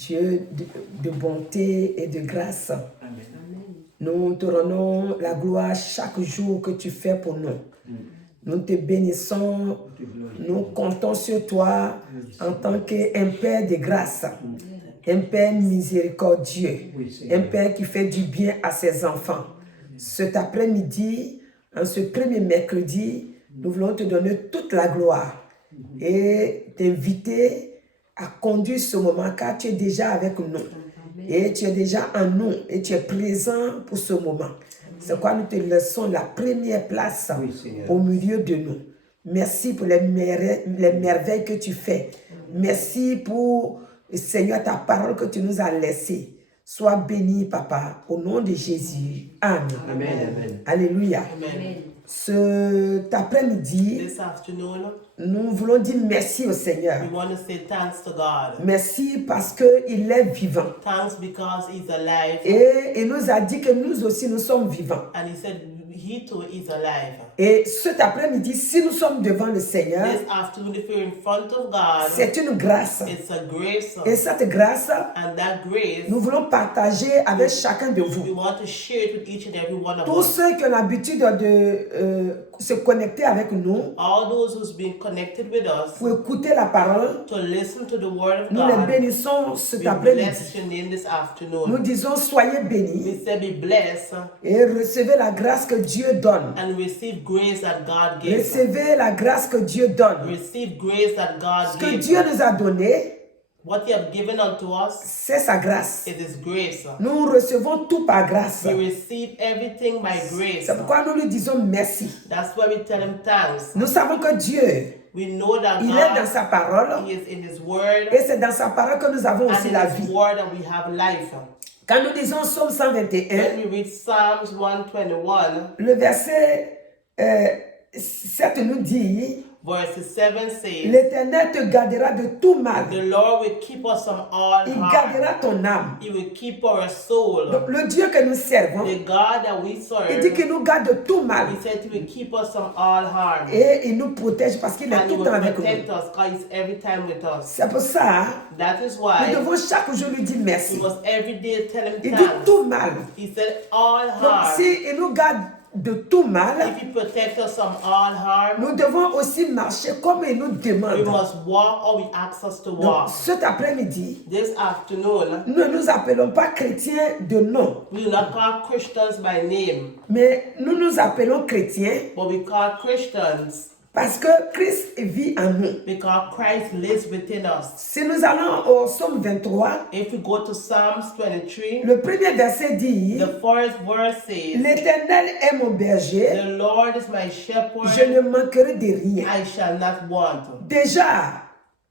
Dieu de bonté et de grâce. Amen. Nous te rendons la gloire chaque jour que tu fais pour nous. Nous te bénissons, nous comptons sur toi en tant qu'un Père de grâce, un Père miséricordieux, un Père qui fait du bien à ses enfants. Cet après-midi, en ce premier mercredi, nous voulons te donner toute la gloire et t'inviter à conduire ce moment car tu es déjà avec nous. Et tu es déjà en nous et tu es présent pour ce moment. C'est pourquoi nous te laissons la première place au milieu de nous. Merci pour les merveilles que tu fais. Merci pour, Seigneur, ta parole que tu nous as laissée. Sois béni, Papa, au nom de Jésus. Amen. Amen. Amen. Alléluia. Amen. Cet après-midi, This afternoon, nous voulons dire merci au Seigneur. we want to say thanks to God. Merci parce qu'il est vivant. Thanks because He's alive. Et il nous a dit que nous aussi, nous sommes vivants. And He said He too is alive. Et cet après-midi, si nous sommes devant le Seigneur, This afternoon, if you're in front of God, c'est une grâce. it's a grace. Et cette grâce, And that grace, nous voulons partager avec chacun de we vous. want to share it with each and every one of Tous us. ceux qui ont l'habitude de se connecter avec nous All those who's been connected with us pour écouter la parole, to listen to the word of nous les God. bénissons cet We après-midi. bless your name this Nous afternoon. disons soyez bénis We say be blessed et recevez la grâce que Dieu donne. and receive grace that God gives. Recevez la grâce que Dieu donne. Receive grace that Ce God que gives. Dieu nous a donné, What He have given unto us, c'est sa grâce. it is grace. Nous recevons tout par grâce. We receive everything by grace. C'est pourquoi nous lui disons merci. That's why we tell Him thanks. Nous savons que Dieu, We know that il est dans God, sa parole He is in His word, et c'est dans sa parole que nous avons and aussi in la His vie. word that we have life. Quand nous disons Psaume 121, When we read Psalms 121, le verset 7 nous dit, verse 7 says, l'Éternel te gardera de tout mal. the Lord will keep us from all Il harm. gardera ton âme. He will keep our soul. Donc, le Dieu que nous servons, The God that we il serve, dit qu'il nous garde de tout mal. He said He will keep us from all harm. Et il nous protège parce qu'il est And He tout le will temps avec nous. protect us because He's every time with us. C'est pour ça, That is nous why devons chaque jour lui dire we merci. must every day tell Him Il dit thanks. tout mal. He said all Donc, harm. si il nous garde de tout mal, If He protects us from all harm, nous devons aussi marcher comme il nous we demande. must walk how He asks us to Donc, walk. cet après-midi, This afternoon, nous ne nous appelons pas chrétiens de nom, we do not call Christians by name, mais nous nous appelons chrétiens but we call Christians parce que Christ vit en nous. because Christ lives within us. Si nous allons au Psaume 23, If we go to Psalms 23, le premier verset dit, the first verse says, l'Éternel est mon berger, the Lord is my shepherd, je ne manquerai de rien. I shall not want. Déjà,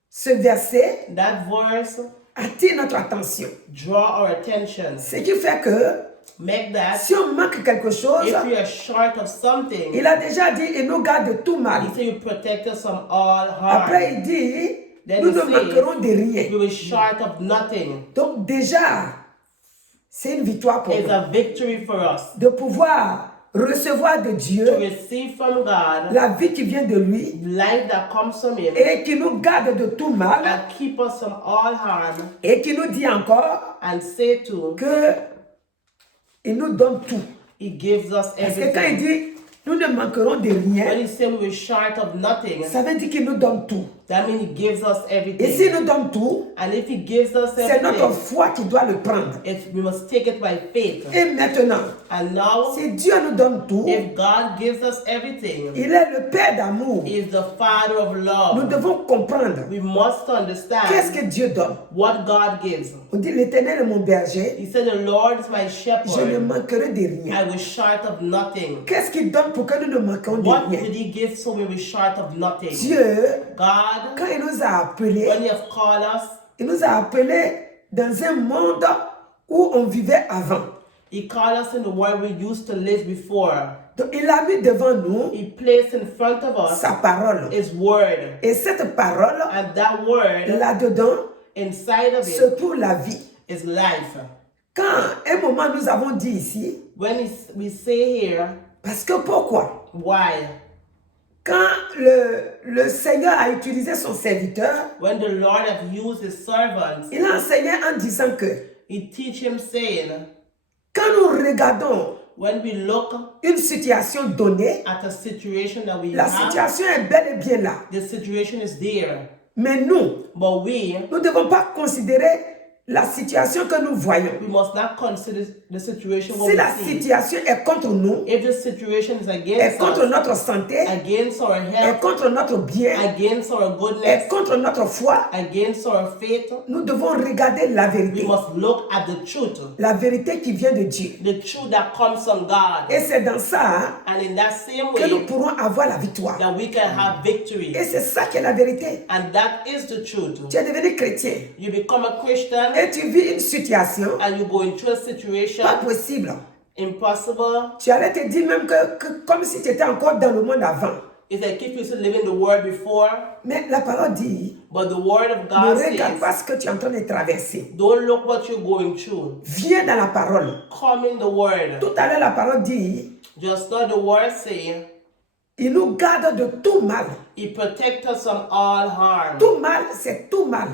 ce verset That verse attire notre attention. draw our attention. Ce qui fait que Make that si on manque quelque chose, if we are short of something, il a déjà dit, il nous garde de tout mal. He said you protect us from all Après, harm. il dit, Then nous he ne says, manquerons de We rien. will short of nothing. Donc déjà, c'est une victoire pour It's nous. a victory for us De pouvoir recevoir de to Dieu receive from God la vie qui vient de lui life that comes from Him et qui nous garde de tout mal and keep us from all harm, et qui nous dit encore and say to que il nous donne tout. He gives us Parce que quand il everything. dit nous ne manquerons de When rien, He said we were short of nothing, ça veut dire qu'il nous donne tout. that means He gives us Et everything. s'il nous donne tout, And if He gives us c'est notre everything, foi qui doit le prendre. we must take it by faith. Et maintenant, And now, si Dieu nous donne tout, if God gives us everything, il est le Père d'amour. He is the Father of Nous love. devons comprendre We must qu'est-ce understand que Dieu donne. what God gives. On dit l'Éternel est mon berger, He said, the Lord is my je ne shepherd. manquerai de rien. I was short of nothing. Qu'est-ce qu'il donne pour que nous ne manquions de What rien? did He give so we were short of nothing? Dieu, God, quand il nous a appelés, when He have called us, il nous a appelés dans un monde où on vivait avant. He called us in the world we used to live before. Donc il a mis devant nous He placed in front of us sa parole. His word. Et cette parole, And that word, là-dedans, inside of se it, trouve la vie. is life. Quand un moment nous avons dit ici, When we say here, parce que pourquoi? why? Quand le Seigneur a utilisé son serviteur, when the Lord have used his servants, il a enseigné en disant que he teach him saying, quand nous regardons when we look une situation donnée, at a situation that we la have, situation est bel et bien là. the situation is there. Mais nous But we ne devons pas considérer la situation que nous voyons. must not consider the situation what Si we la see. situation est contre nous, If the situation is est against contre us, notre santé, against our est health, contre notre bien, against our est goodness, contre notre foi, against our faith, nous devons regarder la we vérité. must look at the truth. La vérité qui vient de Dieu. The truth that comes from God. Et c'est dans ça And in that same que nous way pourrons avoir la victoire. that we can have victory. Et c'est ça qui est la vérité. And that is the truth. Tu es devenu chrétien You become a Christian et tu vis une situation and you go into a situation pas possible. impossible. Tu allais te dire même que comme si tu étais encore dans le monde avant. It's like if you still live in the world before, Mais la parole dit, but the word of ne God regarde says, pas ce que tu es en train de traverser. don't look what you're going through. Viens dans la parole. Come in the word. Tout à l'heure, la parole dit, Just not the word saying, il nous garde de tout mal. He protects us from all harm. Tout mal, c'est tout mal.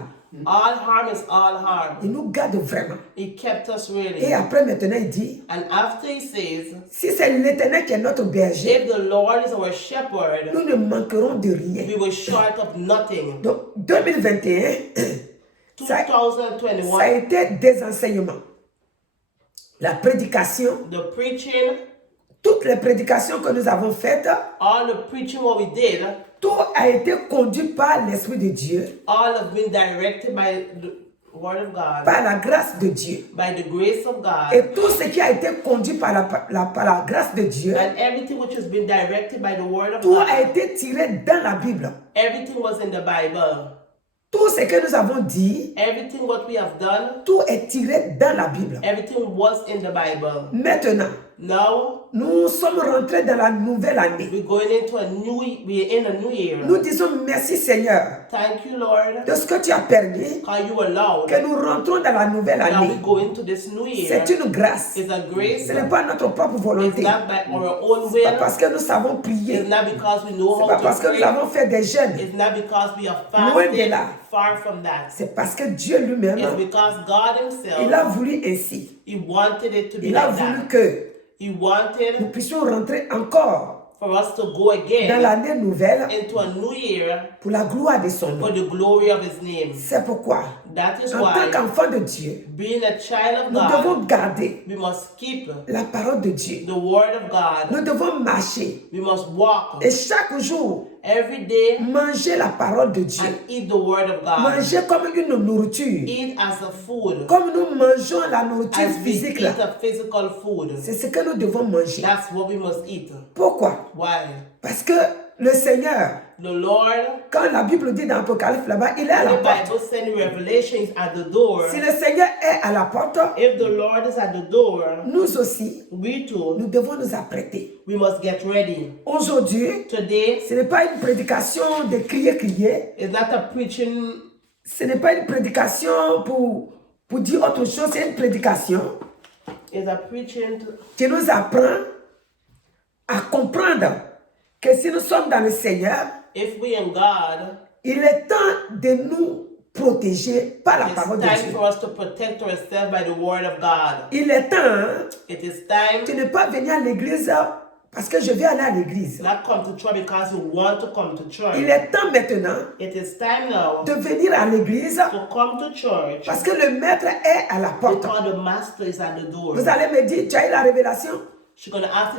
All harm is all harm. Il nous garde vraiment. He kept us Et really. après, maintenant, il dit, And after he says, si c'est l'Éternel qui est notre berger, if the Lord is our shepherd, nous ne manquerons de rien. we will short of nothing. Donc, 2021, ça a 2021, été des enseignements. La prédication, the preaching, toutes les prédications que nous avons faites, all the preaching what we did, tout a été conduit par l'Esprit de Dieu, all have been directed by the word of God, par la grâce de Dieu. by the grace of God. Et tout ce qui a été conduit par la grâce de Dieu, And everything which has been directed by the word of tout a God, été tiré dans la Bible. everything was in the Bible. Tout ce que nous avons dit, Everything what we have done, tout est tiré dans la Bible. everything was in the Bible. Maintenant, Now nous sommes rentrés dans la nouvelle année. we're going into we're in a new year. Nous disons merci Seigneur Thank you, Lord, de ce que tu as permis because you allowed que nous rentrons dans la nouvelle now année. we go into this new year. C'est une grâce. It's a grace. Ce n'est pas notre propre It's volonté. not by our own Pas will. parce que nous savons prier. It's not because we know C'est pas how parce to que nous pray. avons fait des jeûnes. It's not because we are Loin de fasting. là. Far from that. C'est parce que Dieu lui-même, It's because God il a Himself, voulu ainsi. He wanted it to be Il a like voulu that. que He nous wanted puissions rentrer encore for us to go dans again l'année nouvelle into a new year pour la gloire de son for nom. the glory of His name. C'est pourquoi, That is en tant why, qu'enfant de Dieu, being a child of nous God, devons garder we must keep la parole de Dieu. the word of God. Nous devons marcher We must walk et chaque jour every day manger la parole de Dieu. and eat the word of God. Manger comme une nourriture. Eat as a food, Comme nous mangeons la nourriture as we physique eat là. a physical food. C'est ce que nous devons manger. That's what we must eat. Pourquoi? Why? Parce que le Seigneur, The Lord, quand la Bible dit dans l'Apocalypse là-bas, il est à la the porte. Bible said in Revelations at the door. Si le Seigneur est à la porte, If the Lord is at the door, nous aussi, we too, nous devons nous apprêter. we must get ready. Aujourd'hui, Today ce n'est pas une prédication de crier. is not a preaching, Ce n'est pas une prédication pour dire autre chose. C'est une prédication is a preaching qui nous apprend à comprendre que si nous sommes dans le Seigneur, if we in God, il est temps de nous protéger par la it's parole de time Dieu. for us to protect ourselves by the word of God. Il est temps It is time de ne pas venir à l'église parce que je vais aller à l'église. not come to church because you want to come to Il church. est temps maintenant It is time now de venir à l'église to come to church parce que le maître est à la porte. because the master is at the door. Vous allez me dire, tu as eu la révélation? She's gonna ask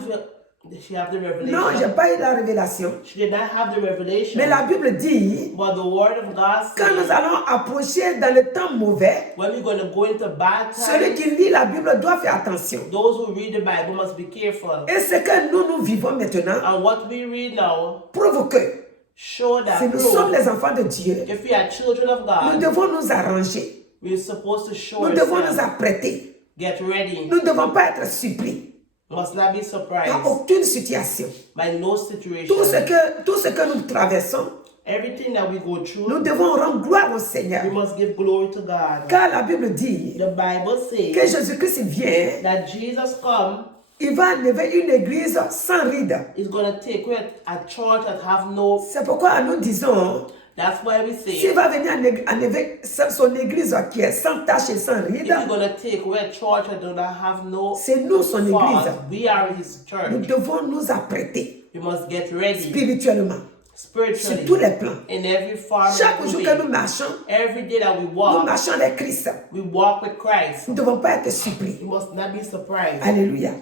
if she have the revelation. Non, je n'ai pas eu la révélation. She did not have the revelation. Mais la Bible dit, But the word of God quand nous says, allons approcher dans le temps mauvais, when we're going to go into bad celui times, qui lit la Bible doit faire attention. those who read the Bible must be careful. Et ce que nous vivons maintenant And what we read now prouve que show that si nous sommes proof, les enfants de Dieu, if we are children of nous God, devons nous arranger. we're supposed to show Nous devons nous ourselves. apprêter. Get ready. Nous ne devons pas être surpris Must not be à surprised aucune situation. by no Tout situation. ce que nous traversons, Everything that we go through, nous devons rendre gloire au Seigneur. we must give glory to God. Car la Bible dit The Bible que says Jésus-Christ vient, that Jesus come, il va enlever une église sans rides. He's going to take away a church that have no. C'est pourquoi nous disons, That's why we say, s'il va venir enlever son église qui est sans tache et sans if rides, he's going to take away a church that do not have no c'est nous son fault, église. we are his Nous church. devons nous apprêter We must get ready spirituellement, sur spiritually tous les plans. in every form Chaque of jour the que nous way. marchons, Every day that we nous walk, marchons avec Christ. we walk with Christ. Nous ne devons pas être surpris. We must not be surprised. Alléluia.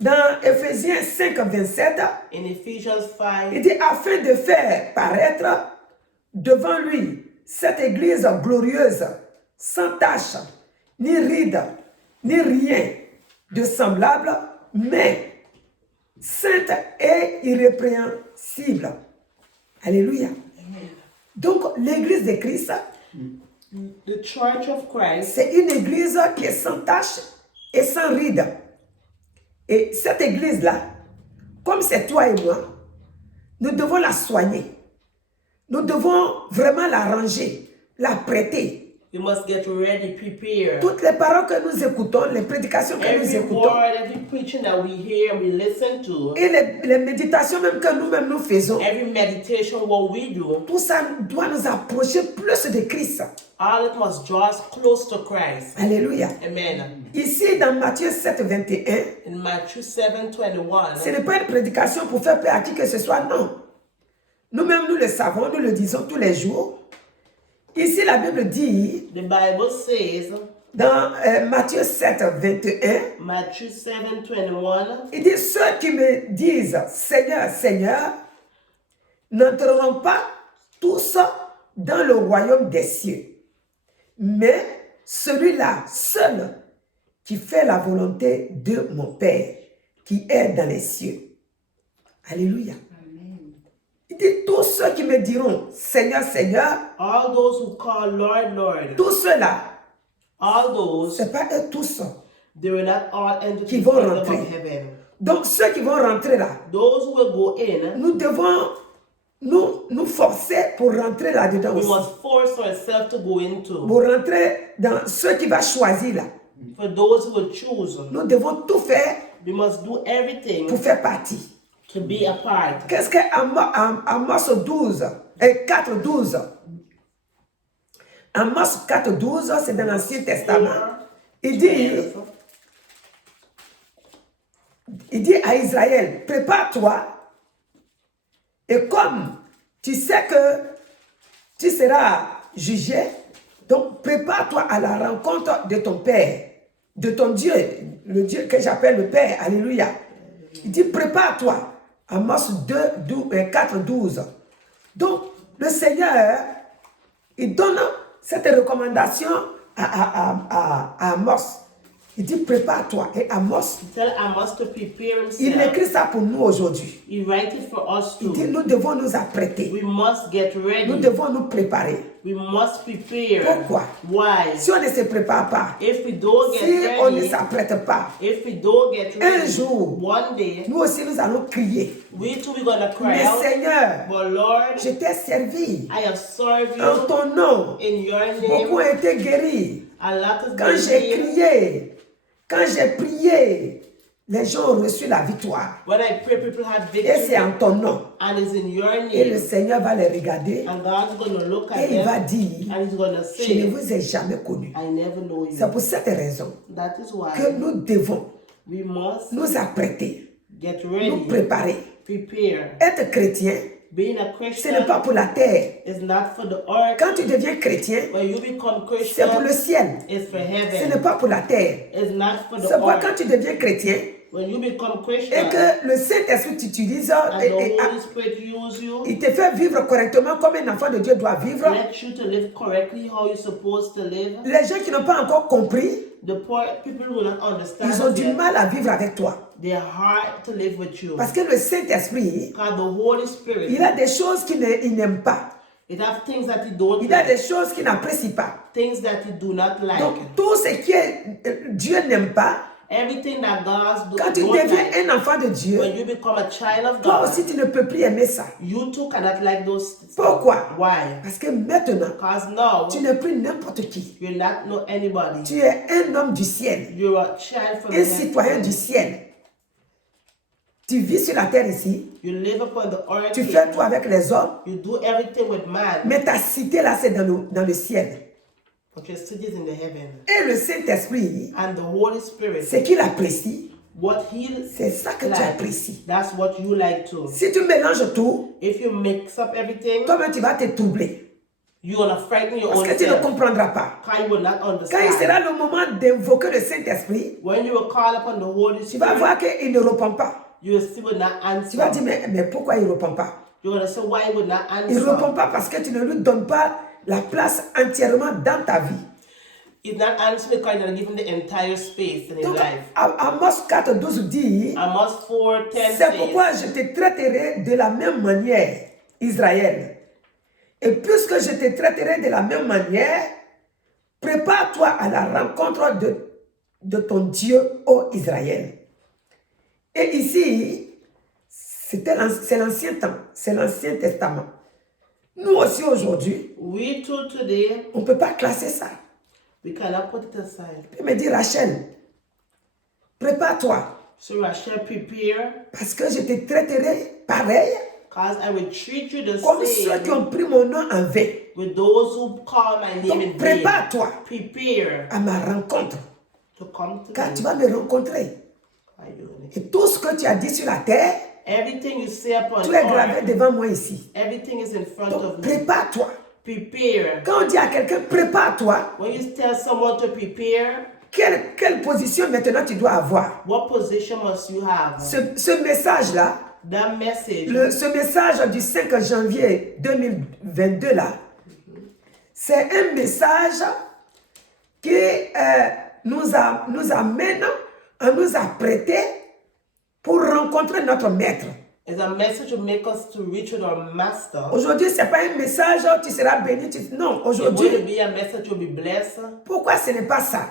Dans Éphésiens 5, 27, In Ephesians 5, il dit afin de faire paraître devant lui cette église glorieuse, sans tache, ni ride, ni rien de semblable, mais sainte et irrépréhensible. Alléluia. Donc, l'église de Christ, the church of Christ c'est une église qui est sans tache et sans ride. Et cette église-là, comme c'est toi et moi, nous devons la soigner. Nous devons vraiment la ranger, la prêter. we must get ready, prepare. Toutes les paroles que nous écoutons, les prédications que nous Every écoutons, word, every preaching that we hear, we listen to, et les méditations même que nous-mêmes nous faisons, every meditation, what we do, tout ça doit nous approcher plus de Christ. all it must draw us close to Christ. Alléluia. Amen. Ici, dans Matthieu 7, 21, In Matthew 7:21, ce n'est pas une prédication pour faire peur à qui que ce soit, non. Nous-mêmes, nous le savons, nous le disons tous les jours. Ici, la Bible dit, the Bible says, dans Matthieu 7, 21, Matthew 7:21, il dit, ceux qui me disent, Seigneur, Seigneur, n'entreront pas tous dans le royaume des cieux, mais celui-là seul qui fait la volonté de mon Père, qui est dans les cieux. Alléluia. Il dit, tous ceux qui me diront, Seigneur, Seigneur, all those who call Lord, Lord, tous ceux-là, all those, ce n'est pas eux tous. they will not all enter Qui the vont kingdom rentrer. of heaven. Donc ceux qui vont rentrer là, Those who will go in, nous devons nous forcer pour rentrer là-dedans we aussi. must force ourselves to go into. Pour rentrer dans ceux qui vont choisir là. For those who will choose, Nous devons tout faire we must do everything pour faire partie. to be a part. Qu'est-ce que Amos 12 et 4, 12? Amos 4, 12, c'est dans l'Ancien Testament. Il dit à Israël, prépare-toi, et comme tu sais que tu seras jugé, donc prépare-toi à la rencontre de ton Père, de ton Dieu, le Dieu que j'appelle le Père. Alléluia. Il dit, prépare-toi. Amos 4, 12. Donc, le Seigneur, il donne cette recommandation à Amos. Il dit, prépare-toi. Et Amos, Tell Amos to prepare il himself. écrit ça pour nous aujourd'hui. He write it for us Il dit, too. nous devons nous apprêter. We must get Nous ready. devons nous préparer. We must prepare. Pourquoi? Why? Si on ne se prépare pas, If we don't si get on ne ready, s'apprête pas, if we don't get un ready, jour, one day, nous aussi nous allons crier. we too we gonna cry Mais out, Seigneur, but Lord, je t'ai servi. I have served En you ton nom, in your beaucoup name. ont été guéris. A lot has Quand been j'ai healed. crié, quand j'ai prié, les gens ont reçu la victoire. When I pray, people have Et c'est victory, en ton nom. and it's in your Et le name. Seigneur va les regarder And God's gonna look at et il va them, dire, and He's gonna je ne say, vous ai jamais connu. I never know C'est you. pour cette raison That is que why nous devons we must nous apprêter, get nous ready, préparer. prepare. Être chrétien, Being a ce n'est Christian pas pour la terre. is not for the earth. Quand tu deviens chrétien, When you become c'est pour le Christian, ciel. it's for Ce n'est heaven. pas pour la terre. It's not for the C'est pourquoi earth. quand tu deviens chrétien When you become et Christian, que le Saint-Esprit t'utilise and et, the et- Holy Spirit use you, il te fait vivre correctement comme un enfant de Dieu doit vivre, let you to live correctly how you're supposed to live. les gens qui n'ont pas encore compris, The poor people will not understand ils ont du yet. mal à vivre avec toi. They're hard to live with you. Parce que le Saint-Esprit, Because the Holy Spirit, il a des choses qu'il n'aime pas. it have things that you don't Il a des like, choses qu'il n'apprécie pas. things that you do not like. Donc, tout ce que Dieu n'aime pas, Everything that God quand tu don't deviens like, un enfant de Dieu, when you become a child of toi God, aussi tu ne peux plus aimer ça. you too cannot like those things. Pourquoi? Why? Parce que maintenant, Because now, tu n'es plus n'importe qui. you're not know anybody. Tu es un homme du ciel, You're a child from un heaven. citoyen du ciel. tu vis sur la terre ici, You live upon the earth. tu here. fais tout avec les hommes, You do everything with man. mais ta cité là, c'est dans le ciel. But your city is in the heaven. Et le Saint-Esprit, And the Holy Spirit, ce qu'il apprécie, what he c'est ça que tu likes, apprécies. that's what you like too. Si tu mélanges tout, If you mix up everything, toi-même tu vas te troubler. you're gonna frighten your Parce own que tu ne self. comprendras pas. Because you will not Quand il sera understand. le moment d'invoquer le Saint-Esprit, When you will call upon the Holy tu vas Spirit, voir qu'il ne répond pas. you will still not Tu vas dire, answer. mais pourquoi il ne répond pas? You're gonna say why he would not Il ne répond answer. pas parce que tu ne lui donnes pas la place entièrement dans ta vie. He's not answering because you're gonna give him the entire space in his Donc, life. Amos 4, 12 dit, Amos 4:10 c'est pourquoi says, je te traiterai de la même manière, Israël. Et puisque je te traiterai de la même manière, prépare-toi à la rencontre de ton Dieu, ô Israël. Et ici, c'est l'ancien temps, c'est l'Ancien Testament. Nous aussi aujourd'hui, we too today, on ne peut pas classer ça. we cannot put it aside. Tu me dis, Rachel, prépare-toi, So Rachel, prepare, parce que je te traiterai pareil because I will treat you the comme ceux qui same ont pris mon nom en vain. with those who call my name in Donc, vain. prépare-toi Prepare à ma rencontre, to come to car me. tu vas me rencontrer. Are you gonna- Et tout ce que tu as dit sur la terre, Everything you say upon tout est gravé earth, devant moi ici. everything is in front Donc, of me. prépare-toi. Prepare. Quand on dit à quelqu'un, prépare-toi, When you tell someone to prepare, quelle position maintenant tu dois avoir? what position must you have? Ce message-là, That message, ce message du 5 janvier 2022 là, c'est un message qui nous amène à nous apprêter pour rencontrer notre maître. is a message to make us to reach with our master. Aujourd'hui, ce n'est pas un message où tu seras béni. Non, It's going to aujourd'hui, be a message to be blessed. pourquoi ce n'est pas ça?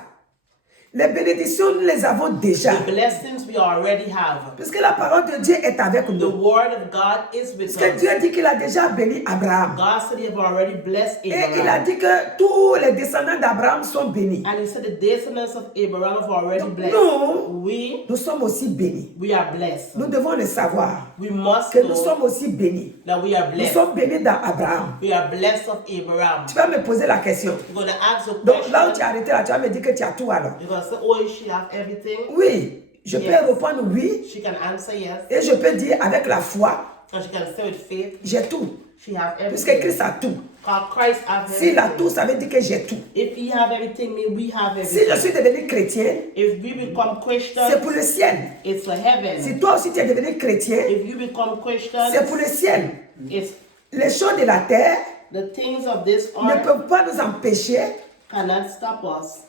Les bénédictions, nous les avons déjà. The blessings we already have. Puisque la parole de Dieu est avec The nous. word of God is with Parce que us. Dieu dit qu'il a déjà béni Abraham. God said he have already blessed Et il a Abraham. dit que tous les descendants d'Abraham sont bénis. And he said the descendants of Abraham have already blessed. Nous, We sommes aussi bénis. are blessed. Nous devons le savoir. We must Que nous know sommes aussi bénis. that we are Nous blessed. sommes bénis dans Abraham. We are blessed of Abraham. Tu vas me poser la question. You're going to ask the Donc là où tu question. as arrêté, là, tu vas me dire que tu as tout alors. You're going to say, oh, she have everything? Oui, je peux Yes. répondre oui. She can answer yes. Et je peux dire avec la foi, And she can say with faith, j'ai tout. she have Puisque everything. Christ a tout. Because Christ have S'il a tout, everything. ça veut dire que j'ai tout. If he have everything, mean we have Si je everything. suis devenu chrétien, If we become c'est Christians, pour le ciel. it's for heaven. Si toi aussi tu es devenu chrétien, If you become Christians, c'est pour le ciel. it's Les choses de la terre the things of this ne earth peuvent pas nous empêcher cannot stop us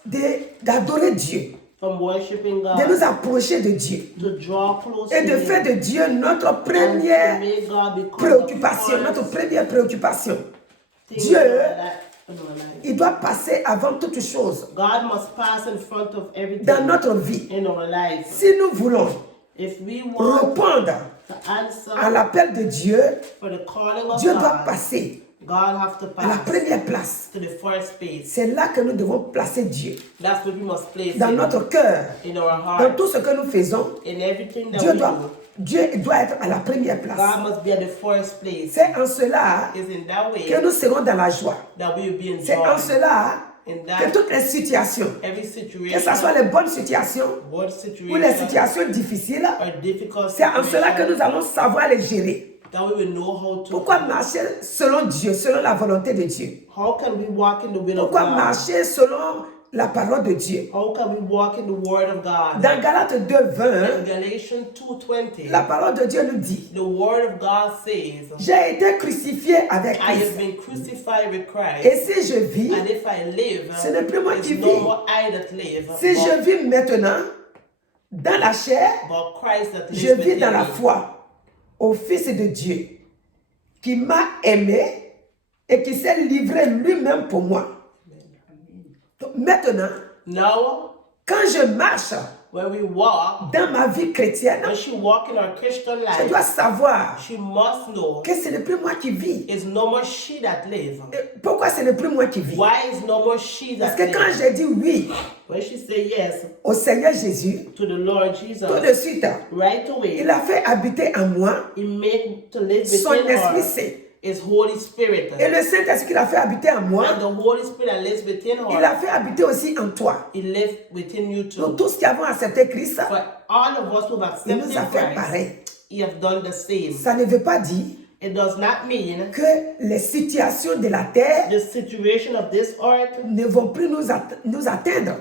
d'adorer Dieu, from worshiping de nous God, approcher de Dieu to draw close et to de faire Him, de Dieu notre and to première make God become préoccupation, the notre first première préoccupation. thing Dieu, in our life. il doit passer avant toute chose God must pass in front of everything dans notre vie. in our life. Si nous voulons If we want répondre to answer à l'appel de Dieu, for the calling of Dieu doit God, passer God have to à la pass première place. to the first place. C'est là que nous devons placer Dieu. That's what we must place Dans Him notre cœur, in our dans heart, tout ce que nous faisons, in everything that Dieu we do. doit être à la première place. God must be at the first place. C'est en cela It's in that way que nous serons dans la joie. that we will be in C'est en joy. cela In que that toutes les situations, every que ce situation, soit les bonnes situations what ou les situation, situations difficiles, or difficult c'est en cela que situation, nous allons savoir les gérer. that we will know how to. Pourquoi marcher selon Dieu, selon la volonté de Dieu? How can we walk in the will of Pourquoi God? marcher selon la parole de Dieu? How can we walk in the word of God? Dans Galates 2:20, In Galatians 2:20, la parole de Dieu nous dit, the word of God says, j'ai été crucifié avec I have Christ. been crucified with Et Christ, si je vis, and if I live, ce n'est plus moi qui it's vis. no more I that live, Si je but, vis maintenant dans la chair, but Christ that je lives vis dans within la me. foi au Fils de Dieu qui m'a aimé et qui s'est livré lui-même pour moi. Donc, maintenant, Now, quand je marche when we walk, dans ma vie chrétienne, when she walk in her Christian je dois life, savoir she must know que ce n'est plus moi qui vis. it's no more she that live. Pourquoi ce n'est plus moi qui vis? Why is no more she Parce that que quand live? j'ai dit oui When she say yes au Seigneur Jésus, to the Lord Jesus, tout de suite, right away, il a fait habiter en moi he made to live son within Esprit her Saint. is Holy Spirit. Et le Saint-Esprit qu'il a fait habiter en moi, And the Holy Spirit that lives within il her, a fait habiter aussi en toi. he lives within you Nous too. tous qui avons accepté Christ, For all of us who have il nous accepted a fait Christ, pareil. he has done the same. Ça ne veut pas dire It does not mean que les situations de la terre the situation of this earth ne vont plus nous atteindre.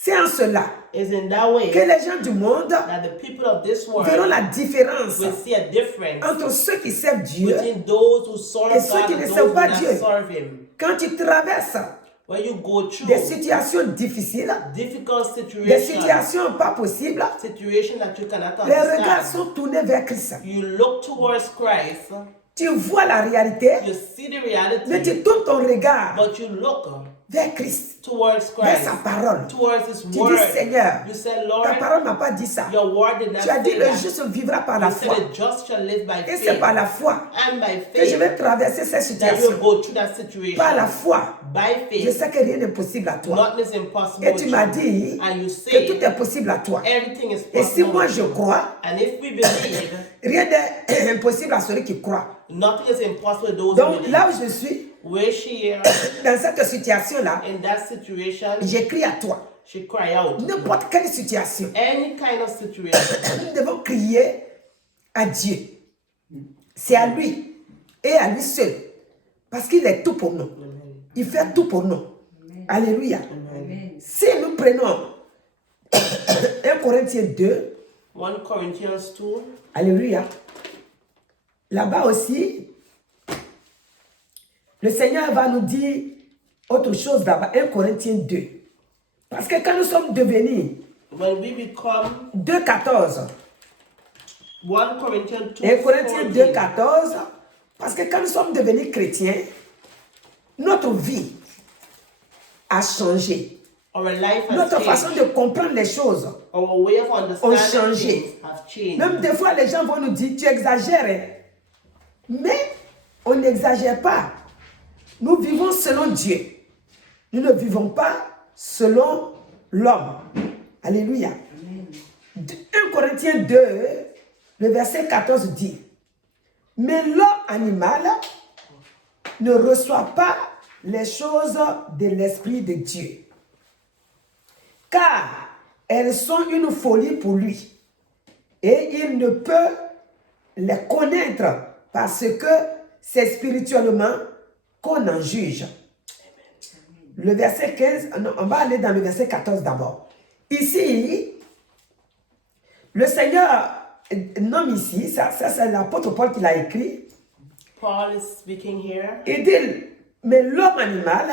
C'est en cela is in that way que les gens du monde that the people of this world verront la différence will see a difference entre ceux qui servent Dieu. between those who serve et ceux God qui and ne those servent who pas not Dieu. serve Him. Quand tu traverses When you go through des situations difficiles, difficult des situations, situations pas possibles, situations that you cannot les regards understand, sont tournés vers Christ. you look towards Christ, Tu vois la réalité, you see the mais tu reality, tournes ton regard but you look vers Christ, towards vers Christ, sa parole. towards His Tu word. dis, Seigneur, You say, ta Lord, parole m'a pas dit ça. your word did not Tu as dit, say le that. juste vivra par la You said foi. the just shall live by Et c'est faith, par la foi and by que je vais faith traverser cette that situation. you go through that situation. Par la foi, By je faith, sais que rien n'est possible à toi. nothing is impossible Et with tu m'as you. dit And you que say tout est possible à toi. everything is Et si possible moi with je you. crois, And if we believe, rien n'est impossible à celui qui croit. nothing is impossible with those who Donc believe. là où je suis, Where she is, dans cette situation-là, in that situation, j'écris à toi. she cry out. N'importe quelle situation, Any kind of situation, nous devons crier à Dieu. C'est à lui et à lui seul. Parce qu'il est tout pour nous. Il fait tout pour nous. Alléluia. Si nous prenons 1 Corinthiens 2, 1 Corinthians 2, alléluia. Là-bas aussi, le Seigneur va nous dire autre chose là-bas, 1 Corinthiens 2. Parce que quand nous sommes devenus when we become 2,14, 1 Corinthians 2, 1 Corinthiens 14, 2,14, parce que quand nous sommes devenus chrétiens, notre vie a changé. our life has Notre changed. façon de comprendre les choses. Our way of understanding changé. things have changed. Même des fois, les gens vont nous dire, tu exagères. Hein? Mais on n'exagère pas. Nous vivons selon Dieu. Nous ne vivons pas selon l'homme. Alléluia. 1 Corinthiens 2, le verset 14 dit, mais l'homme animal ne reçoit pas les choses de l'Esprit de Dieu, car elles sont une folie pour lui, et il ne peut les connaître parce que c'est spirituellement qu'on en juge. Le verset 15, non, on va aller dans le verset 14 d'abord. Ici, le Seigneur nomme ici, ça c'est l'apôtre Paul qui l'a écrit. Paul is speaking here. Il dit, mais l'homme animal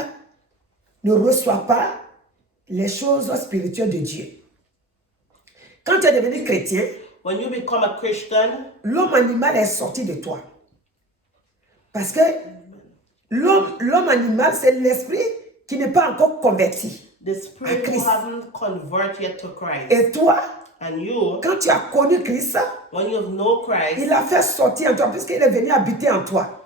ne reçoit pas les choses spirituelles de Dieu. Quand tu es devenu chrétien, When you become a Christian, l'homme animal est sorti de toi. Parce que l'homme animal, c'est l'esprit qui n'est pas encore converti. the spirit who Christ. haven't converted yet to Christ. Et toi, And you, quand tu as connu Christ, when you know Christ, il a fait sortir en toi, puisqu'il est venu habiter en toi.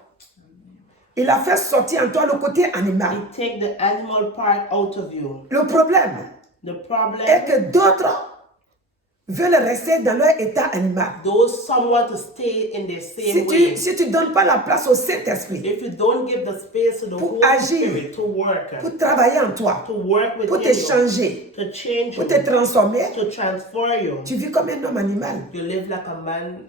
Il a fait sortir en toi le côté animal. he take the animal part out of you. Le problème The problem, est que d'autres veulent rester dans leur état animal. those someone to stay in the same way. Si tu ne donnes pas la place au Saint-Esprit If you don't give the space to the Pour Holy agir, Spirit to work travailler en toi, to work with pour te you, changer, to change pour you, te transformer, to transfer you. tu vis comme un homme animal. You live like a man,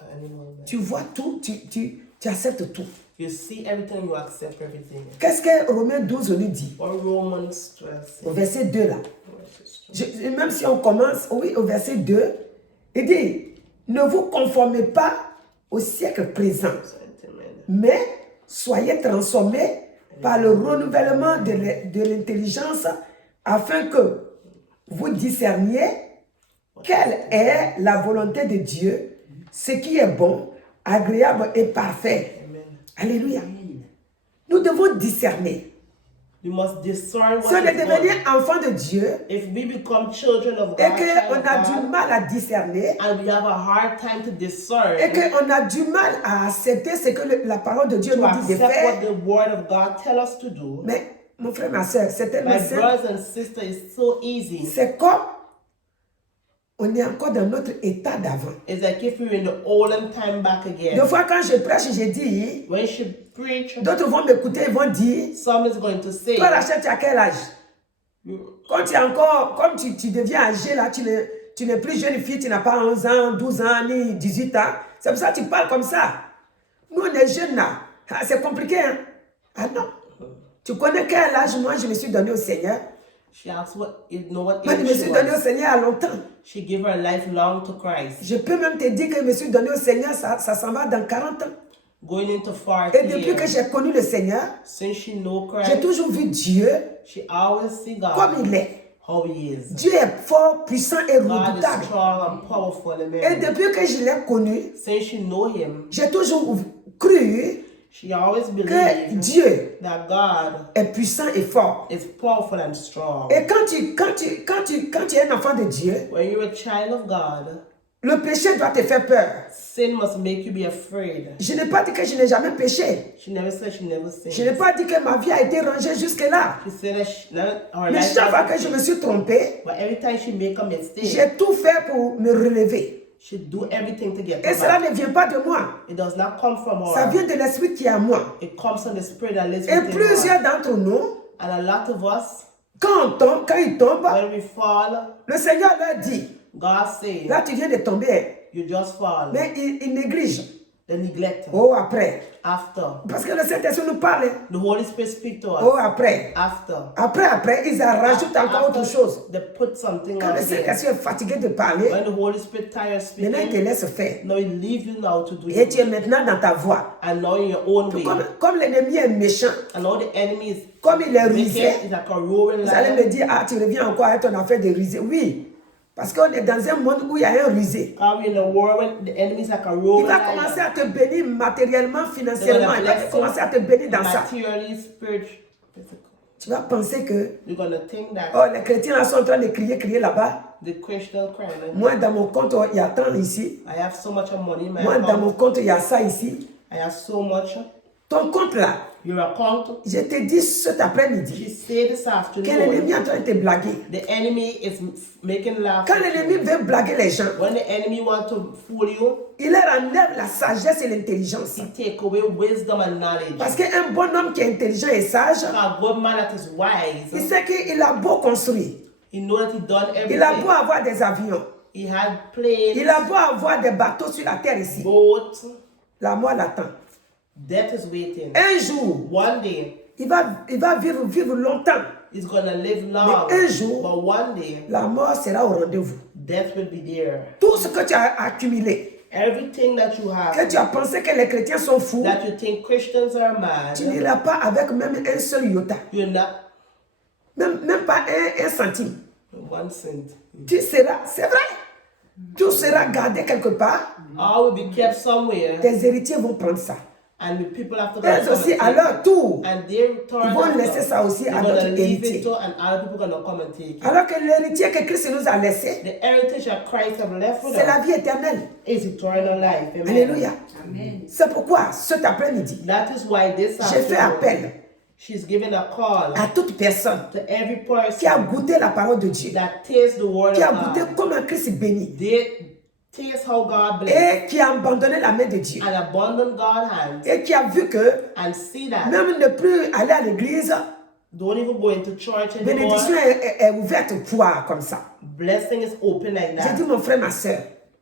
animal man. Tu vois tout, tu acceptes tout. You see everything, you accept everything. Qu'est-ce que Romains 12 nous dit? Or Romans 12 Au says, verset 2 là. Même si on commence, oui, au verset 2, il dit, ne vous conformez pas au siècle présent, mais soyez transformés par le renouvellement de l'intelligence afin que vous discerniez quelle est la volonté de Dieu, ce qui est bon, agréable et parfait. Amen. Alléluia. Nous devons discerner. We must discern Si on what est is devenu good. enfant de Dieu If we become children of et God, child qu'on of a du God, mal à discerner and we have a hard time to discern, et qu'on a du mal à accepter ce que la parole de Dieu to nous dit de accept faire, what the Word of God tell us to do, mais mon frère, ma soeur, c'est tellement my simple. brothers and sisters, it's so easy. C'est comme on est encore dans notre état d'avant. It's like if we're in the olden time back again. Des fois, quand je prêche, je dis, When she preach, d'autres vont m'écouter, ils vont dire, some is going to say, toi, Rachel, tu as quel âge? Quand tu es encore, comme tu deviens âgé, là, tu n'es plus jeune fille, tu n'as pas 11 ans, 12 ans, ni 18 ans. C'est pour ça que tu parles comme ça. Nous, on est jeunes là. Ah, c'est compliqué, hein? Ah non. Tu connais quel âge moi je me suis donné au Seigneur? she asked what you know what Moi, je age me she suis donné au was. Seigneur à longtemps. She gave her life long to Christ, Je peux même te dire que je me suis donné au Seigneur, ça s'en va dans 40 ans. going into 40 Et depuis que years. j'ai connu le Seigneur, Since she know j'ai Christ, toujours vu Dieu she always see comme God il est. how He is. Dieu est fort, puissant et God is redoutable. strong and powerful. Et Amen. depuis que je l'ai connu, Since she know Him, j'ai toujours cru she always que believed Dieu that God est puissant et fort. is powerful and strong. Et quand tu es un enfant de Dieu, When you're a child of God, le péché doit te faire peur. sin must make you be afraid. Je n'ai pas dit que je n'ai jamais péché. She never said she never Je n'ai sinned. pas dit que ma vie a été rangée jusque-là. She said that her Mais life chaque fois was que je me suis trompée, but every time she make a mistake, j'ai tout fait pour me relever. she do everything to get Et her cela back. ne vient pas de moi. It does not come from Ça her. vient de l'esprit qui est en moi. It comes from the spirit that lives Et within plusieurs her. d'entre nous, And a lot of us, quand on tombe, quand ils tombent, when we fall, le Seigneur leur dit, God says, là tu viens de tomber. you just fall. Mais ils négligent. They neglect. Oh, après. After. Parce que le Saint-Esprit nous parle. The Holy Spirit speak to Oh, us. après. After. Après, ils en rajoutent encore After autre chose. they put something Quand on le again. Saint-Esprit est fatigué de parler, When the Holy Spirit tired maintenant il te speaking, laisse faire. now He leave you now to do Et tu es it. maintenant dans ta voie. And now in your own way. Comme l'ennemi est méchant, And now the enemy is comme il est rusé, wicked, is like a roaring vous allez me lion. dire, ah, tu reviens encore à ton affaire de rusé. Oui, parce qu'on est dans un monde où il y a un rusé. Are we in a war when the enemy is like a Il roaring va commencer lion? à te bénir matériellement, financièrement. Il va commencer à te bénir dans ça. Materially, spiritually, physical. Tu vas penser que, You're gonna think that oh, les chrétiens là sont en train de crier là-bas. the Christian crying. Moi, dans mon compte, il y a tant ici. I have so much money in my Moi, dans mon account. compte, il y a ça ici. I have so much. Ton compte là, Your account. je te dis cet après-midi She said this que afternoon, l'ennemi est en train de te blaguer. the enemy is making laugh. Quand l'ennemi veut blaguer les gens, When the enemy wants to fool you, il leur enlève la sagesse et l'intelligence. he take away wisdom and knowledge. Parce qu'un bon homme qui est intelligent et sage, A good man that is il wise, sait qu'il a beau construire, he know that he done il a beau everything. avoir des avions, He had planes, il a beau avoir des bateaux sur la terre ici, boats. la mort l'attend. Death is waiting. Un jour, One day, il va vivre longtemps. he's gonna live long. Mais un jour, But one day, la mort sera au rendez-vous. death will be there. Tout ce que tu as accumulé, Everything that you que have, tu as pensé que les chrétiens sont fous, that you think Christians are tu mad, n'iras pas avec même un seul iota, you're not même pas un centime. 1 cent. Tu seras, c'est vrai, tu seras gardé quelque part, All will be kept somewhere, tes héritiers vont prendre ça. and the people have to go Elles aussi, à leur tour, and they return. ils vont after. laisser ça aussi They're à gonna d'autres leave héritiers. it to, and other people gonna come and take it. Alors que l'héritier que Christ nous a laissé, The heritage that Christ have left with c'est la us vie éternelle. is eternal life. Amen. Alléluia. C'est pourquoi cet après-midi, That is why this j'ai fait appel she's giving a call à toute personne to every qui a person goûté la parole de Dieu, that tastes the word qui a of goûté God. comment Christ bénit They taste how God bless et qui a abandonné la main de Dieu and abandon God's hands et qui a vu que and see that même ne plus aller à l'église, don't even go into church anymore. bénédiction est ouverte pour toi comme ça. Blessing is open like J'ai dit that. mon frère, ma soeur,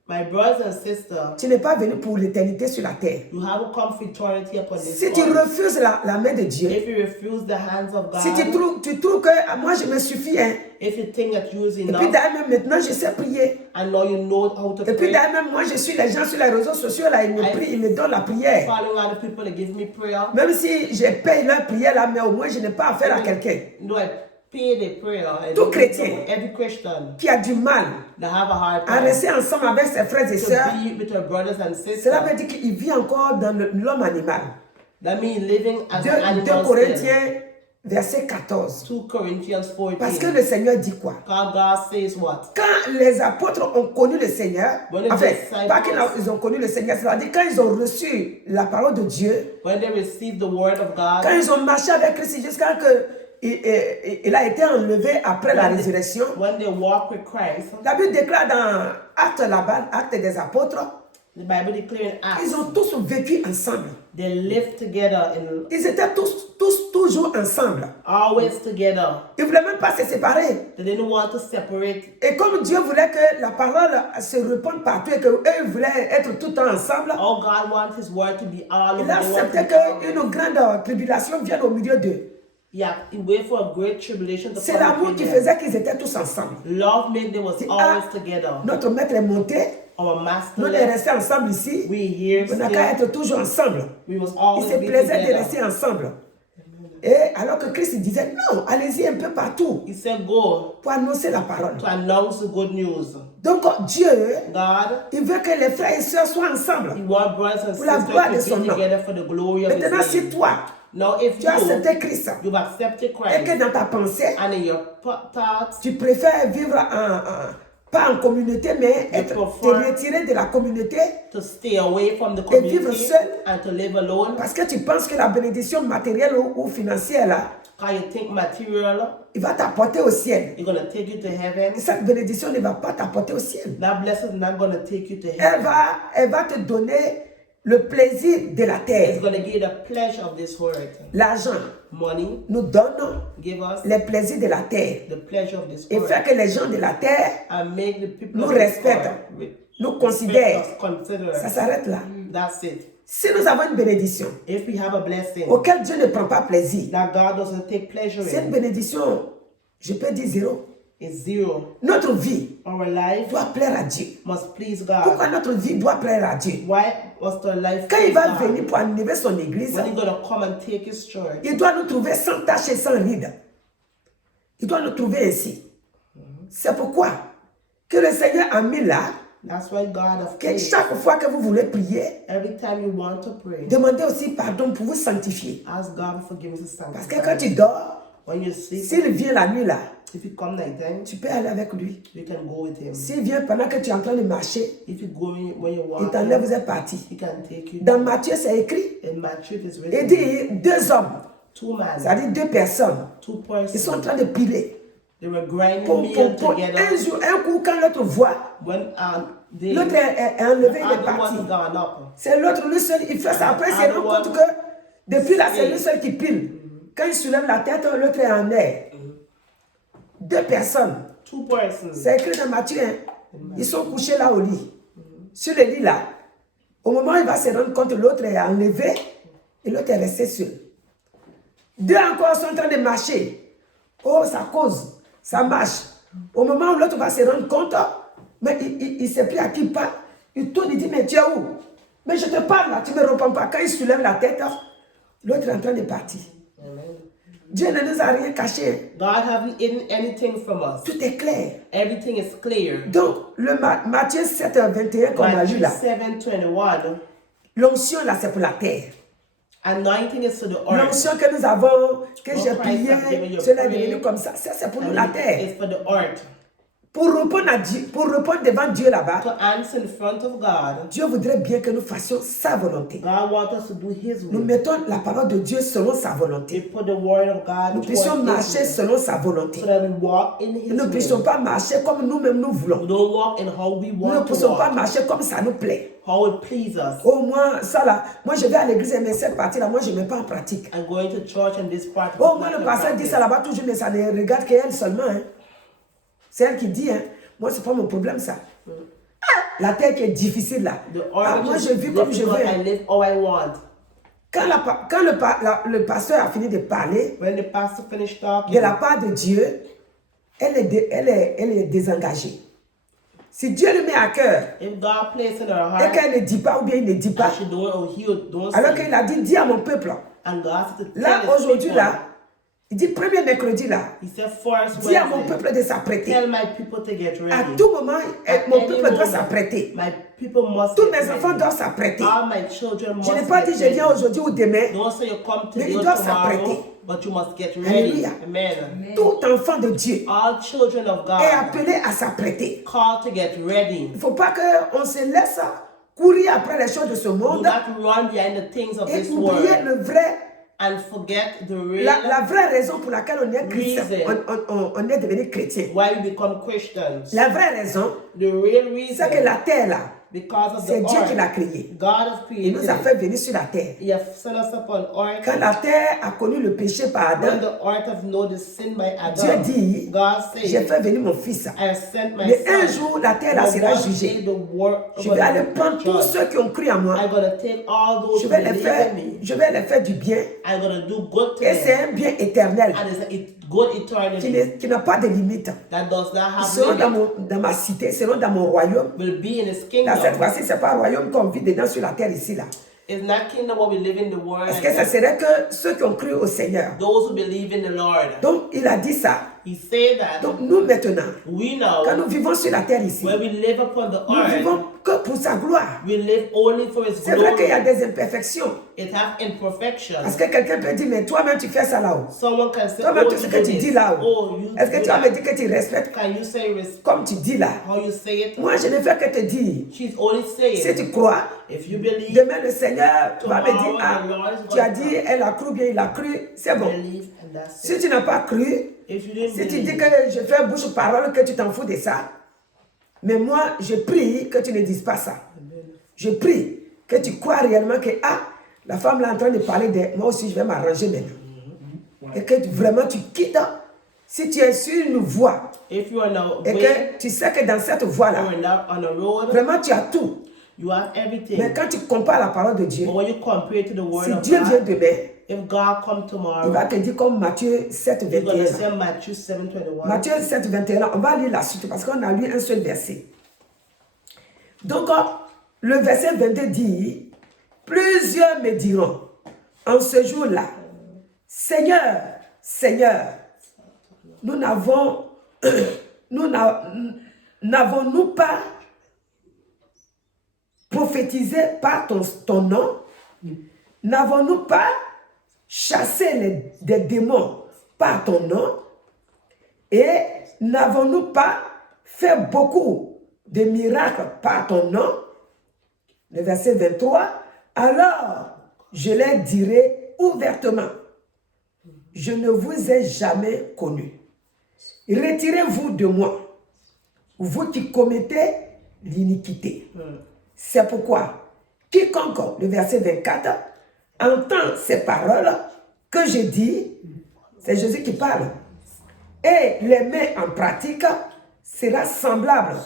My brothers and sisters, tu n'es pas venu pour l'éternité sur la terre. you have a come for eternity upon this Si tu earth. refuses la main de Dieu, If you refuse the hands of si tu God, trouves que moi je me suffis, hein. if you think that you is Et puis enough, d'ailleurs même maintenant je sais prier. and now you know how to Et puis pray, d'ailleurs même moi je suis les gens sur les réseaux sociaux là, ils me prient, ils me donnent la prière. following other people that give me prayer, Même si je paye leur prière là, mais au moins je n'ai pas affaire à quelqu'un do I pay the prayer? And Tout chrétien. every Christian qui a du mal that have a hard à time rester ensemble avec ses frères et to sœurs. be with your brothers and Cela sisters. veut dire qu'il vit encore dans l'homme animal. That means living as 2 an animal still. Corinthiens verset 14. 2 Corinthians 14. Parce que le Seigneur dit quoi? God says what? Quand les apôtres ont connu le Seigneur, When the en fait, disciples- pas qu'ils ont connu le Seigneur, c'est-à-dire quand ils ont reçu la parole de Dieu, When they received the word of God, quand ils ont marché avec Christ jusqu'à que il a été enlevé après la résurrection, when they walk with Christ, la Bible déclare dans Actes là-bas, Actes des apôtres, the Bible declares in ils Acts, ont tous vécu ensemble. they lived together and Ils étaient tous toujours ensemble. always together. Ils ne voulaient même pas se séparer. They didn't want to separate. Et comme Dieu voulait que la parole se répande partout et qu'eux voulaient être tout le temps ensemble, Oh, God wants His word to be all over. il They want acceptait to be all over. qu'une grande tribulation vienne au milieu d'eux. Yeah, he wait for a great tribulation to C'est come l'amour between qui them. faisait qu'ils étaient tous ensemble. Love made them was always together. Notre maître est monté, Our master nous on est left. restés ensemble ici. We here On n'a qu'à still. être toujours ensemble. We must Il always se be plaisait de together. rester ensemble. Et alors que Christ disait, non, allez-y un peu partout He said, go pour annoncer la parole. to announce the good news. Donc Dieu, God, il veut que les frères et sœurs soient ensemble. He wants brothers and Pour la gloire de sisters son to be nom. together for the glory of His Maintenant, si name. toi, Now, if tu as accepté you, Christ you've accepted et Christ, que dans ta pensée, and in your thoughts, tu préfères vivre pas en communauté, mais te retirer de la communauté to stay away from the vivre community seul. and to live alone, parce que tu penses que la bénédiction matérielle ou financière, là, because you think material, il va t'apporter au ciel. it's going to take you to heaven. Et cette bénédiction ne va pas t'apporter au ciel. That blessing is not going to take you to heaven. Elle va te donner le plaisir de la It's terre. going to give the pleasure of this world. L'argent Money, nous donne give us les plaisirs de la terre. the pleasure of this Et world. fait que les gens de la terre And make the people nous of this respectent, world nous considèrent. consider. Ça s'arrête là. That's it. Si nous avons une bénédiction If we have a blessing auquel Dieu ne prend pas plaisir, that God doesn't take pleasure cette in, bénédiction, je peux dire zéro. is zero. Notre vie Our life doit plaire à Dieu. must please Pourquoi God. notre vie doit plaire à Dieu? Why must our life Quand il please va God? venir pour enlever son église, When He's going to come and take His church, il doit nous trouver sans tache et sans ride. Il doit nous trouver ainsi. C'est pourquoi que le Seigneur a mis là that's why God has que placed. chaque fois que vous voulez prier, Every time you want to pray, demandez aussi pardon pour vous sanctifier. ask God for forgiveness and Parce que quand sanctify. tu dors, When you sleep, s'il vient la nuit là, if you come nighttime, tu peux aller avec lui. you can go with Him. S'il vient pendant que tu es en train de marcher, If you go when you il walk, t'enlève, vous êtes parti. He can take you. Dans Matthieu, c'est écrit. In Matthew, it is Il written, dit deux hommes, two men, c'est-à-dire deux personnes, two ils sont en persons, train de piler. they were grinding Pour meal un together. jour, un coup, quand l'autre voit, When they, l'autre est enlevé, il est other parti. one gone up. C'est l'autre, lui seul, il fait ça. Après, il se rend compte que depuis là, c'est lui seul qui pile. Quand il soulève la tête, l'autre est en air. Deux personnes. Two persons. C'est écrit dans Matthieu. Hein. Ils sont couchés là au lit. Sur le lit là. Au moment où il va se rendre compte, l'autre est enlevé et l'autre est resté seul. Deux encore sont en train de marcher. Oh, ça cause, ça marche. Au moment où l'autre va se rendre compte, mais il ne sait plus à qui il parle. Il tourne, il dit, mais tu es où? Mais je te parle là, tu ne me réponds pas. Quand il soulève la tête, l'autre est en train de partir. Amen. Dieu ne nous a rien caché. God haven't hidden anything from us. Tout est clair. Everything is clear. Donc, le Matthieu 7, 21, qu'on a lu Matthew là, 7:21. l'onction là, c'est pour la terre. Anointing is to the earth. L'onction que nous avons, que j'ai Christ prié, has given you cela est prayer. devenu comme ça, c'est pour nous And la terre. it's for the earth. Pour répondre à Dieu, pour répondre devant Dieu là-bas, To answer in front of God. Dieu voudrait bien que nous fassions sa volonté. God wants us to do His Nous will. mettons la parole de Dieu selon sa We volonté. put the word of God Nous towards puissions His marcher will, selon sa volonté. so that we walk in His Nous ne puissions will. pas marcher comme nous-mêmes nous We voulons. don't walk in how we Nous ne want to puissions pas walk, marcher comme ça nous plaît. how it pleases us. Au moins, ça là, moi je vais à l'église, mais cette partie-là, moi je ne mets pas en pratique. And going to church and this part. Au moins, le pasteur dit ça là-bas toujours, mais ça ne regarde qu'elle seulement. Hein. C'est elle qui dit, hein. Moi, c'est pas mon problème, ça. La terre qui est difficile là. The Ah, moi, orange je is vis comme je difficult. veux. I live how I want. Quand le pasteur a fini de parler, When the pastor finished de talking, la part de Dieu, elle est désengagée. Si Dieu le met à cœur if God placed in her et heart, qu'elle ne dit pas ou bien il ne dit pas, I should do it or he don't alors say. qu'il a dit, dis à mon peuple. And God said to Là, tell his aujourd'hui, people, là, il dit, premier mercredi, là, he said first dis à mon Wednesday, peuple de s'apprêter. tell my people to get À ready. tout moment, At mon any peuple doit moment, s'apprêter. My People must Tous get mes enfants ready. doivent s'apprêter. All my children must Je n'ai pas dit get je ready. viens aujourd'hui ou demain. Don't say you come Mais today ils or doivent s'apprêter. tomorrow, but you must get ready. Alléluia. Amen. Tout enfant de Dieu All children of est God appelé à s'apprêter. called to get ready. Il ne faut pas qu'on se laisse courir après les choses de ce Do monde not run behind the things of et this oublier world le vrai, and forget the real la vraie raison pour laquelle on est chrétien, on est devenu chrétien. why we become Christians. La vraie raison, The real c'est que reason, la terre là, because of c'est the Dieu qui l'a earth. créée. God has Il nous created a it. fait venir sur la terre. He has sent us upon earth. Quand la terre a connu le péché par When Adam, the earth has known the sin by Dieu Adam, dit, God j'ai said, fait venir mon fils. I have sent my Mais un son. jour, la terre là But sera one day jugée. the world Je vais aller prendre tous judged. ceux qui ont cru en moi. I'm going to take all those Je who vais les believe faire, in me. je vais les faire du bien. I'm going to do good to Et c'est them. un bien éternel And it's good eternity qui n'a pas de limite. that does not Ils have seront limit. dans ma cité, ils seront dans mon royaume. Will be in his Là, cette kingdom. fois-ci, ce n'est pas un royaume qu'on vit dedans sur la terre ici. Là. It's not kingdom what we live in the world. Parce que ce serait que ceux qui ont cru au Seigneur. Those who believe in the Lord. Donc, il a dit ça. He said that Donc, nous maintenant, we quand know nous vivons sur la terre ici, when we live upon the nous earth, vivons que pour sa gloire. we live only for his C'est vrai qu'il y a glory. des imperfections. It has imperfections. Parce que quelqu'un peut dire, mais toi-même tu fais ça là-haut. Someone can say, Toi-même oh, tout ce you que do tu dis this. là-haut. Oh, you Est-ce que do tu vas me that. dire que tu respectes Can you say comme tu dis là? how you say it? Moi, je ne fais que te dire. She's only saying, Si tu crois, if you believe, demain le Seigneur va me dire, Tomorrow ah, the Lord is tu as gonna dit, elle a cru bien, il a cru, c'est bon. believe, and that's Si it. tu n'as pas cru, If you didn't si tu dis believe, que je fais bouche-parole, que tu t'en fous de ça, mais moi, je prie que tu ne dises pas ça. Je prie que tu crois réellement que, ah, la femme là est en train de parler de moi aussi, je vais m'arranger maintenant. Et que vraiment tu quittes, si tu es sur une voie, if you are now et way, que tu sais que dans cette voie-là, or now on a road, vraiment tu as tout. you have Mais everything. quand tu compares la parole de Dieu, But when you compare to the word si of Dieu vient God, demain, if God come il tomorrow, va te dire comme Matthieu 7, you're going to 21. say Matthew 7:21. Matthieu 7, 21, on va lire la suite parce qu'on a lu un seul verset. Donc, le verset 22 dit, plusieurs me diront en ce jour-là, Seigneur, Seigneur, nous n'avons-nous pas prophétisé par ton nom? N'avons-nous pas chassé des démons par ton nom? Et n'avons-nous pas fait beaucoup de miracles par ton nom? Le verset 23, alors je leur dirai ouvertement, je ne vous ai jamais connu. Retirez-vous de moi, vous qui commettez l'iniquité. C'est pourquoi quiconque, le verset 24, entend ces paroles que je dis, c'est Jésus qui parle, et les met en pratique, sera semblable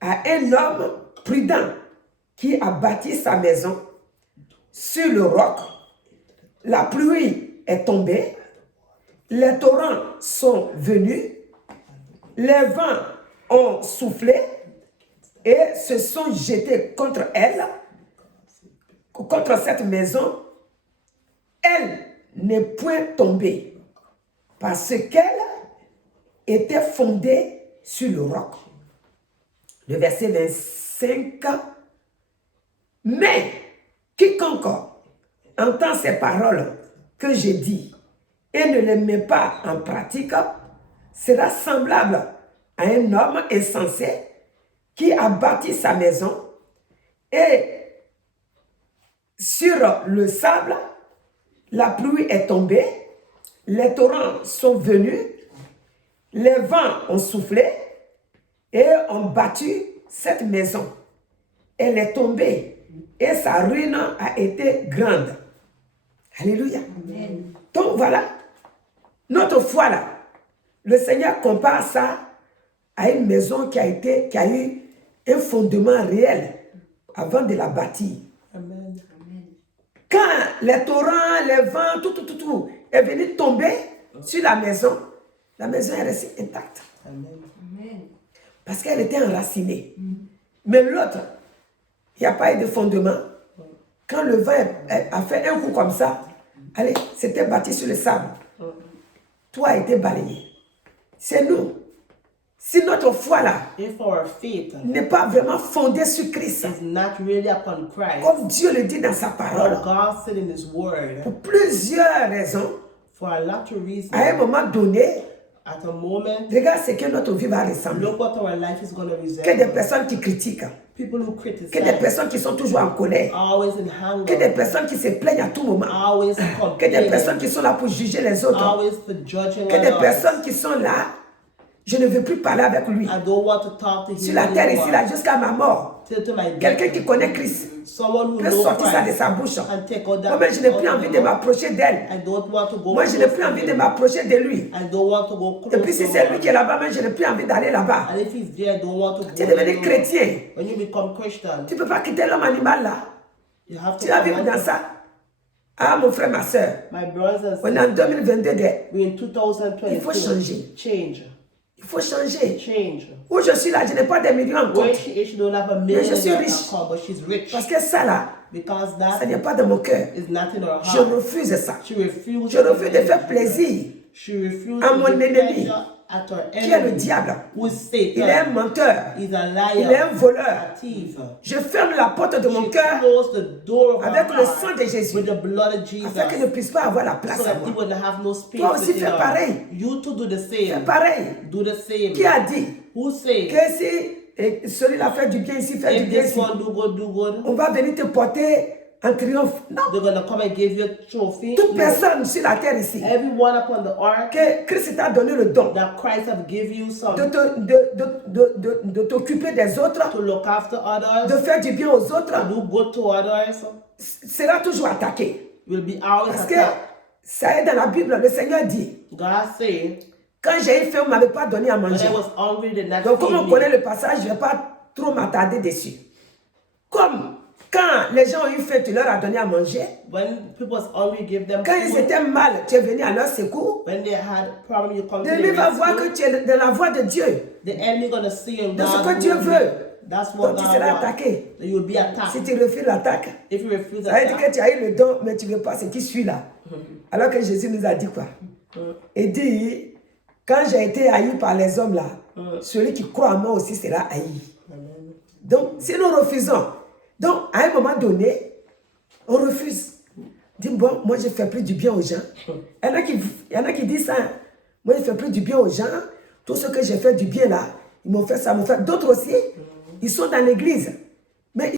à un homme prudent qui a bâti sa maison sur le roc. La pluie est tombée, les torrents sont venus, les vents ont soufflé et se sont jetés contre elle, contre cette maison. Elle n'est point tombée parce qu'elle était fondée sur le roc. Le verset 25. Mais quiconque entend ces paroles que je dis et ne les met pas en pratique sera semblable à un homme insensé qui a bâti sa maison et sur le sable, la pluie est tombée, les torrents sont venus, les vents ont soufflé et ont battu cette maison. Elle est tombée et sa ruine a été grande. Alléluia. Amen. Donc voilà, notre foi là, le Seigneur compare ça à une maison qui a eu un fondement réel avant de la bâtir. Amen. Quand les torrents, les vents, tout est venu tomber sur la maison est restée intacte. Amen. Parce qu'elle était enracinée. Mais l'autre, il n'y a pas eu de fondement. Quand le vent a fait un coup comme ça, allez, c'était bâti sur le sable. Tout a été balayé. C'est nous. si notre foi là if our faith n'est pas vraiment fondée sur Christ, is not really upon Christ, comme Dieu le dit dans sa parole, what God said in His Word, pour plusieurs raisons, for a lot of reasons, à un moment donné, at a moment, regarde ce que notre vie va ressembler. look what our life is going to Que des resemble. personnes qui critiquent, People who que des criticize, personnes qui sont toujours en colère, always in que des anger, personnes qui se plaignent à tout moment, always que des complaining, personnes qui sont là pour juger les autres, always for judging que des others. personnes qui sont là, je ne veux plus parler avec lui. I don't want to talk to Sur him la terre ici, là, anymore. jusqu'à ma mort. Till to my Quelqu'un death. qui connaît Christ Someone who peut knows sortir ça de Christ sa bouche. and take out that. Moi-même, je n'ai plus out of envie the de mouth. m'approcher d'elle. I don't want to go Moi, je n'ai close plus to envie de him. m'approcher de lui. I don't want to go Et puis, close si to c'est lui him. qui est là-bas, même, je n'ai plus envie d'aller là-bas. And if he's there, I don't want to Tu es go devenu anymore. chrétien. When you become Christian, Tu ne peux pas quitter l'homme animal là. you have to Tu vas come vivre dans out. ça. Ah, mon frère, ma soeur. My brothers On and est en 2022. we're in 2022. Il faut changer. Change. Il faut changer. Change. Où je suis là, je n'ai pas des millions en Where compte. she is, she don't have a Mais million je suis in her riche. account, but she's rich. Parce que ça là, Because ça that n'est pas dans mon cœur. is not in her Je heart. refuse ça. She refuses Je refuse de faire plaisir She refuses à to mon give ennemi, pleasure at her qui est le enemy, diable. who is Il est un Satan. menteur. He's a Il est un liar, voleur. a thief. Je ferme la porte de mon She cœur closed the door of her avec le heart sang de Jésus, with the blood of Jesus, afin qu'il ne puisse pas avoir la place so à that he moi. would have no space Toi aussi, within fais her. pareil. You too do the Fais same. pareil. Do the same. Qui a dit Who say que si celui-là fait du bien ici, fait du if bien this ici, one do good, on va venir te porter en triomphe? Non. they're gonna come and give you a trophy? Toute No. personne sur la terre ici, Everyone upon the ark que Christ t'a donné le don that Christ have give you some de t'occuper des autres, to look after others, de faire du bien aux to autres, do good to others, sera toujours attaqué. will be always Parce que attacked. ça est dans la Bible, le Seigneur dit, God say, quand j'ai eu faim, on ne m'avait pas donné à when manger. I was hungry, they did not Donc, comme feed on me. connaît le passage, je ne vais pas trop m'attarder dessus. Comme quand les gens ont eu faim, tu leur as donné à manger. When people was hungry, give them Quand ils food. étaient mal, tu es venu à leur secours. When they had problem, you come to L'ennemi the va voir rescue. que tu es dans la voie de Dieu, The enemy gonna see in de ce God. que Dieu veut. That's what Donc, tu God seras wants. attaqué. You will be Si attacked. tu refuses l'attaque, If you refuse ça veut dire attack, que tu as eu le don, mais tu ne veux pas ce qui suit là. Alors que Jésus nous a dit quoi? Il dit, quand j'ai été haï par les hommes là, celui qui croit en moi aussi sera haï. Donc, si nous refusons, donc à un moment donné, on refuse. Dis bon, moi je ne fais plus du bien aux gens. Il y en a qui disent ça. Moi je ne fais plus du bien aux gens. Tout ce que j'ai fait du bien là, ils m'ont fait ça, m'ont fait. D'autres aussi, ils sont dans l'église.